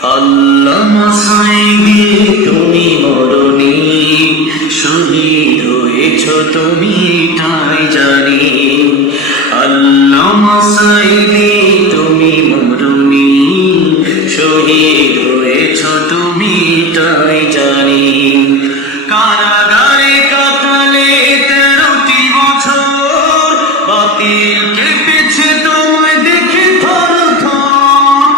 আল্লামা সাঈদী তুমি মরণি, শহীদ হয়েছ তুমি তাই জানি। আল্লামা সাঈদী তুমি মরণি, শহীদ হয়েছ তুমি তাই জানি। কারাগারে কাটালে 13টি বছর, বাতিল কেঁপেছে তোমায় দেখে থর থর।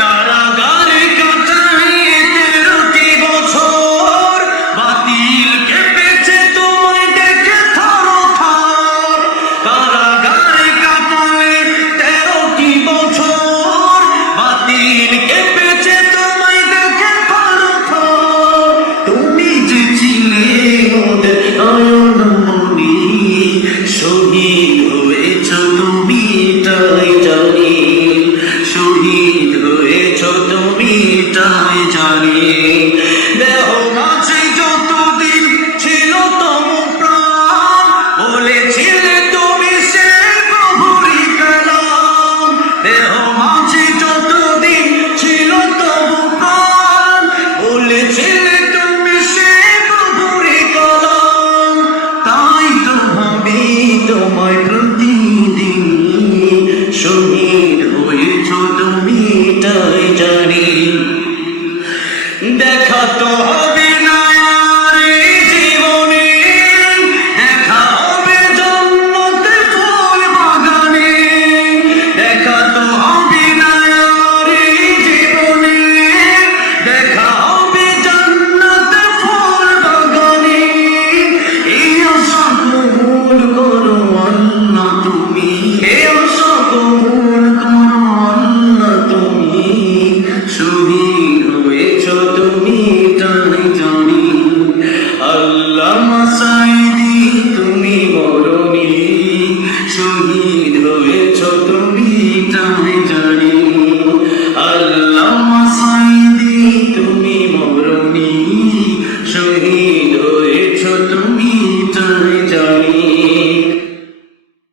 কারাগারে কাটালে 13টি বছর, বাতিল কেঁপেছে তোমায় দেখে থর থর। কারাগারে কাটালে 13টি বছর, বাতিল কেঁপেছে তোমায় দেখে থর থর। তুমি যে ছিলে ওদের নয়নমণি, শহীদ হয়েছ তুমি তাই জানি। শহীদ হয়েছ তুমি তাই জানি। দেহ মাঝে যতদিন ছিল তম প্রাণ, বলেছিলে তুমি সে প্রভুরই কালাম। দেহ মাঝে যতদিন ছিল তম প্রাণ, বলেছিলে তুমি সে প্রভুরই কালাম। তাই তো ভাবি তোমায় প্রতিদিন, শহীদ হয়েছ তুমি তাই জানি। দেখা তো হবে না আর এই জীবনে, দেখা হবে জান্নাতের ফুল বাগানে। দেখা তো হবে না আর এই জীবনে, দেখা হবে জান্নাতের ফুল বাগানে। এই আশা কবুল করো আল্লাহ তুমি, এই আশা কবুল করো আল্লাহ তুমি। শহীদ হয়েছ তুমি তাই জানি। আল্লামা সাঈদী